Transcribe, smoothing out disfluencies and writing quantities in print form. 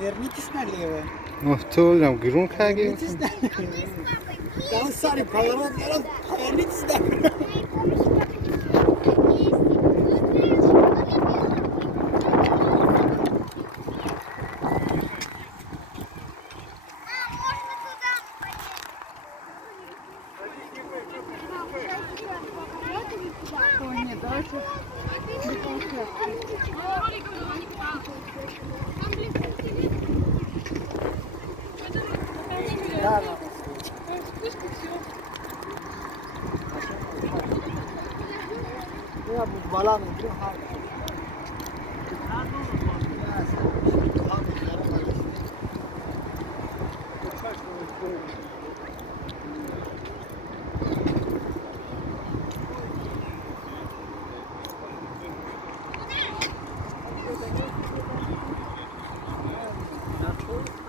Vernitis na leva. Muhtemelen am grün kage. Vernitis na leva. Tam sarı parlament yaran vernitis na. Ой, нет, давайте до конца. Ya bu bala mı diyor ha. Thank you.